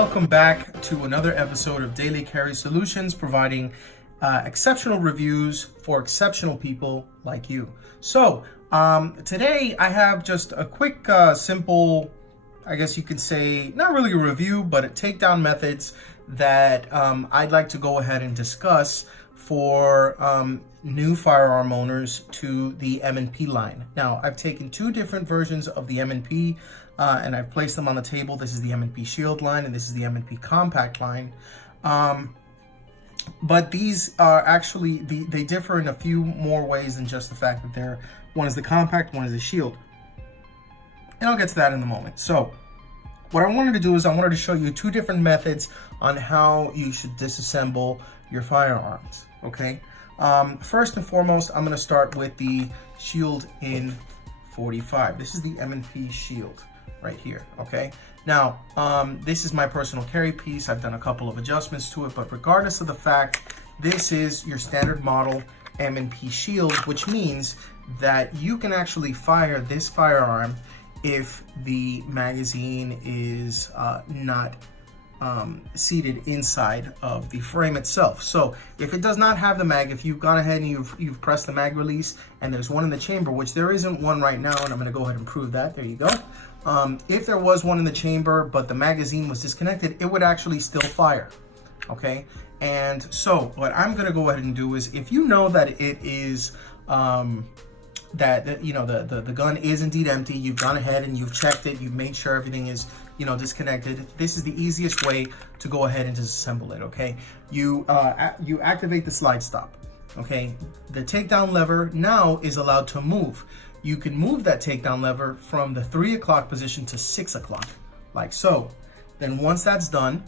welcome back to another episode of Daily Carry Solutions, providing exceptional reviews for exceptional people like you. So today I have just a quick, simple, I guess you could say, not really a review, but a takedown methods that I'd like to go ahead and discuss for new firearm owners to the M&P line. Now, I've taken two different versions of the M&P and I've placed them on the table. This is the M&P Shield line and this is the M&P Compact line. But these are actually, they differ in a few more ways than just the fact that one is the Compact, one is the Shield. And I'll get to that in a moment. So what I wanted to do is I wanted to show you two different methods on how you should disassemble your firearms, okay? First and foremost, I'm gonna start with the Shield in 45. This is the M&P Shield right here, okay? Now, this is my personal carry piece. I've done a couple of adjustments to it, but regardless of the fact, this is your standard model M&P Shield, which means that you can actually fire this firearm if the magazine is not seated inside of the frame itself. So if it does not have the mag, if you've gone ahead and you've pressed the mag release and there's one in the chamber, which there isn't one right now, and I'm gonna go ahead and prove that, there you go. If there was one in the chamber, but the magazine was disconnected, it would actually still fire, okay? And so what I'm gonna go ahead and do is, if you know that it is, that you know the gun is indeed empty, you've gone ahead and you've checked it, you've made sure everything is disconnected, this is the easiest way to go ahead and disassemble it, okay? You activate the slide stop, okay? The takedown lever now is allowed to move. You can move that takedown lever from the 3 o'clock position to 6 o'clock, like so. Then once that's done,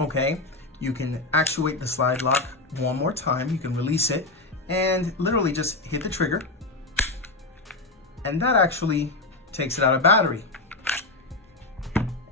okay, you can actuate the slide lock one more time, you can release it, and literally just hit the trigger, and that actually takes it out of battery.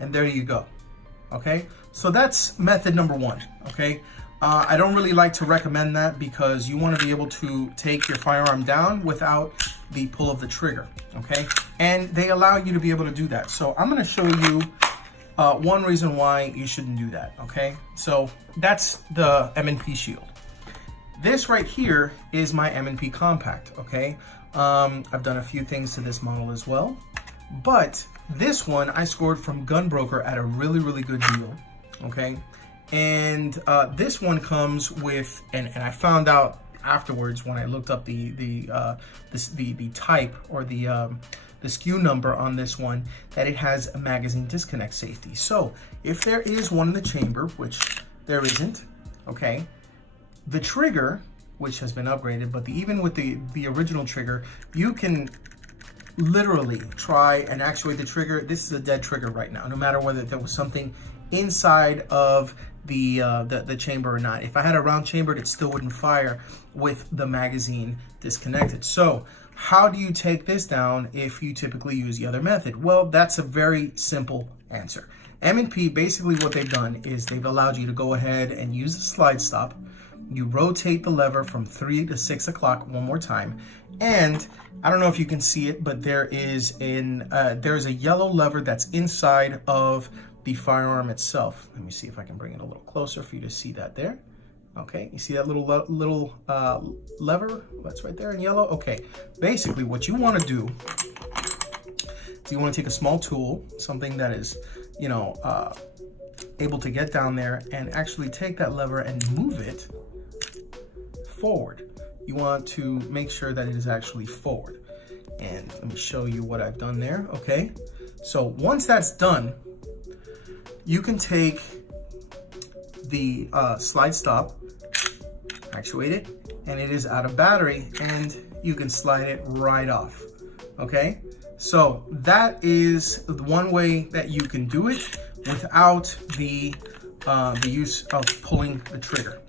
And there you go, okay? So that's method number one, okay? I don't really like to recommend that because you want to be able to take your firearm down without the pull of the trigger, okay? And they allow you to be able to do that. So I'm gonna show you one reason why you shouldn't do that, okay? So that's the M&P Shield. This right here is my M&P Compact, okay? I've done a few things to this model as well, but this one I scored from Gunbroker at a really, really good deal, okay? And this one comes with, and I found out afterwards when I looked up the type or the SKU number on this one, that it has a magazine disconnect safety. So if there is one in the chamber, which there isn't, okay, the trigger, which has been upgraded, but even with the original trigger, you can literally try and actuate the trigger. This is a dead trigger right now, no matter whether there was something inside of the chamber or not. If I had a round chambered, it still wouldn't fire with the magazine disconnected. So how do you take this down if you typically use the other method? Well, that's a very simple answer. M&P, basically what they've done is they've allowed you to go ahead and use the slide stop. You rotate the lever from 3 to 6 o'clock one more time. And I don't know if you can see it, but there's a yellow lever that's inside of the firearm itself. Let me see if I can bring it a little closer for you to see that there. Okay, you see that little lever that's right there in yellow? Okay, basically what you want to do is you want to take a small tool, something that is, able to get down there and actually take that lever and move it forward. You want to make sure that it is actually forward. And let me show you what I've done there, okay? So once that's done, you can take the slide stop, actuate it, and it is out of battery, and you can slide it right off, okay? So that is the one way that you can do it without the use of pulling the trigger.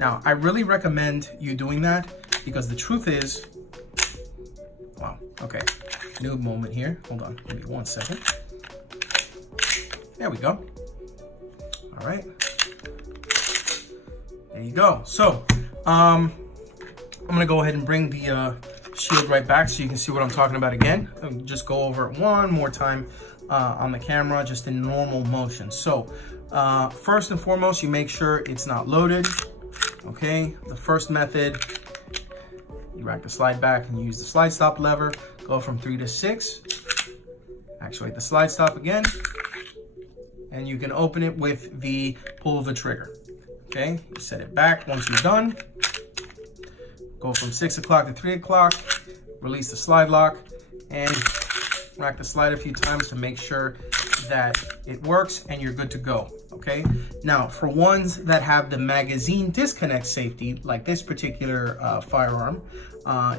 Now, I really recommend you doing that because the truth is, wow, okay, noob moment here. Hold on, give me 1 second. There we go. All right, there you go. So, I'm gonna go ahead and bring the shield right back so you can see what I'm talking about again. I'll just go over it one more time on the camera, just in normal motion. So first and foremost, you make sure it's not loaded. Okay, the first method, you rack the slide back and you use the slide stop lever, go from 3 to 6, actuate the slide stop again, and you can open it with the pull of the trigger. Okay, you set it back. Once you're done, go from 6 o'clock to 3 o'clock, release the slide lock, and rack the slide a few times to make sure that it works and you're good to go. Okay, now for ones that have the magazine disconnect safety, like this particular firearm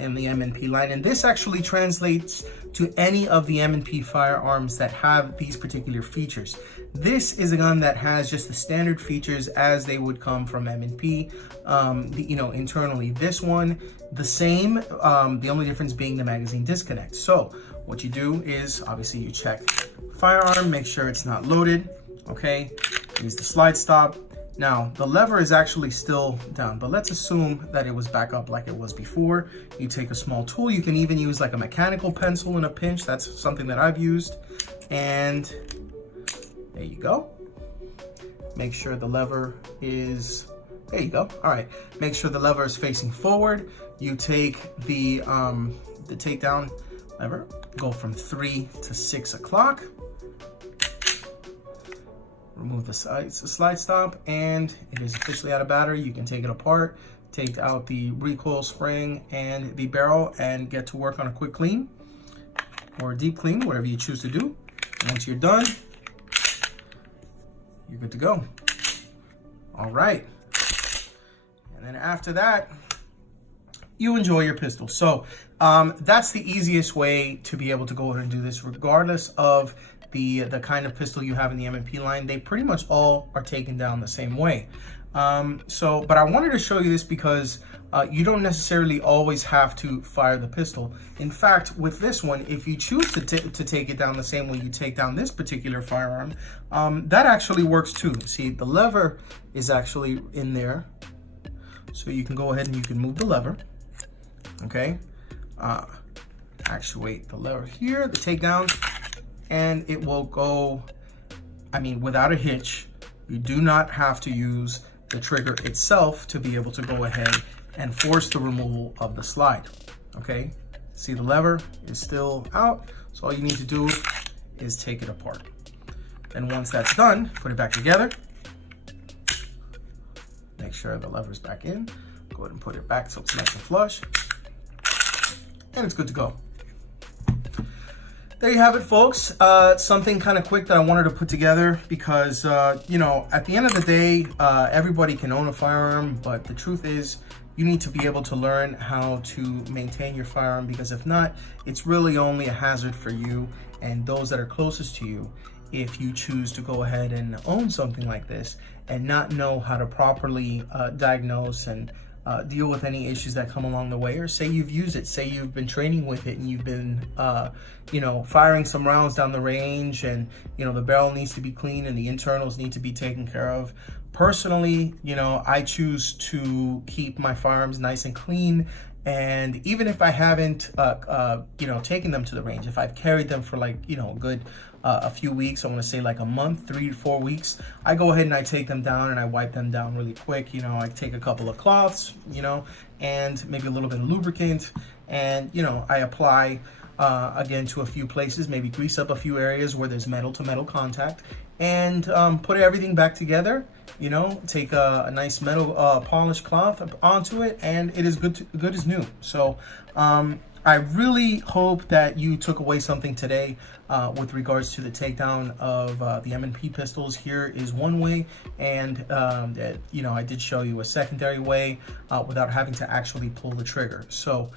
in the M&P line, and this actually translates to any of the M&P firearms that have these particular features. This is a gun that has just the standard features as they would come from M&P, internally. This one, the same, the only difference being the magazine disconnect. So what you do is, obviously you check firearm, make sure it's not loaded, okay? Use the slide stop. Now, the lever is actually still down, but let's assume that it was back up like it was before. You take a small tool. You can even use like a mechanical pencil in a pinch. That's something that I've used. And there you go. Make sure the lever is, there you go. All right, make sure the lever is facing forward. You take the takedown lever, go from 3 to 6 o'clock. Remove the slide stop, and it is officially out of battery. You can take it apart, take out the recoil spring and the barrel, and get to work on a quick clean or a deep clean, whatever you choose to do. And once you're done, you're good to go. All right. And then after that, you enjoy your pistol. So that's the easiest way to be able to go ahead and do this, regardless of the kind of pistol you have in the M&P line. They pretty much all are taken down the same way. But I wanted to show you this because you don't necessarily always have to fire the pistol. In fact, with this one, if you choose to take it down the same way you take down this particular firearm, that actually works too. See, the lever is actually in there. So you can go ahead and you can move the lever, okay? Actuate the lever here, the takedown, and it will go, without a hitch. You do not have to use the trigger itself to be able to go ahead and force the removal of the slide, okay? See, the lever is still out, so all you need to do is take it apart. And once that's done, put it back together. Make sure the lever's back in. Go ahead and put it back so it's nice and flush. And it's good to go. There you have it, folks. Something kind of quick that I wanted to put together because, at the end of the day, everybody can own a firearm, but the truth is you need to be able to learn how to maintain your firearm, because if not, it's really only a hazard for you and those that are closest to you if you choose to go ahead and own something like this and not know how to properly diagnose and deal with any issues that come along the way. Or say you've used it, say you've been training with it and you've been firing some rounds down the range, and the barrel needs to be clean and the internals need to be taken care of. Personally, I choose to keep my firearms nice and clean, and even if I haven't taken them to the range, if I've carried them for good a few weeks, I want to say like a month, 3 to 4 weeks, I go ahead and I take them down and I wipe them down really quick. I take a couple of cloths, and maybe a little bit of lubricant, and I apply again to a few places, maybe grease up a few areas where there's metal to metal contact, and put everything back together. Take a nice metal polished cloth onto it, and it is good as new. So I really hope that you took away something today with regards to the takedown of the M&P pistols. Here is one way, and I did show you a secondary way without having to actually pull the trigger. So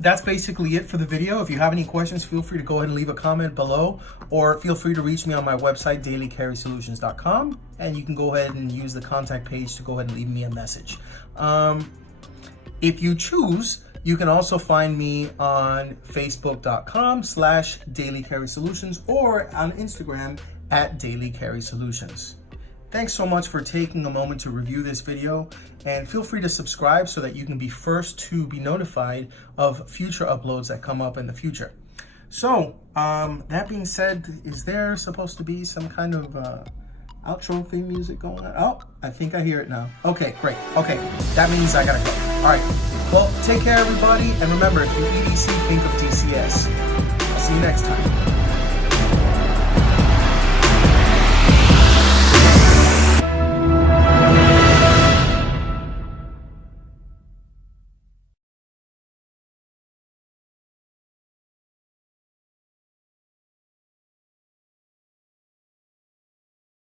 that's basically it for the video. If you have any questions, feel free to go ahead and leave a comment below, or feel free to reach me on my website, dailycarrysolutions.com, and you can go ahead and use the contact page to go ahead and leave me a message. If you choose, you can also find me on facebook.com/dailycarrysolutions or on Instagram @dailycarrysolutions. Thanks so much for taking a moment to review this video, and feel free to subscribe so that you can be first to be notified of future uploads that come up in the future. So, that being said, is there supposed to be some kind of outro theme music going on? Oh, I think I hear it now. Okay, great. Okay, that means I gotta go. All right. Well, take care, everybody. And remember, if you EDC, think of DCS. I'll see you next time.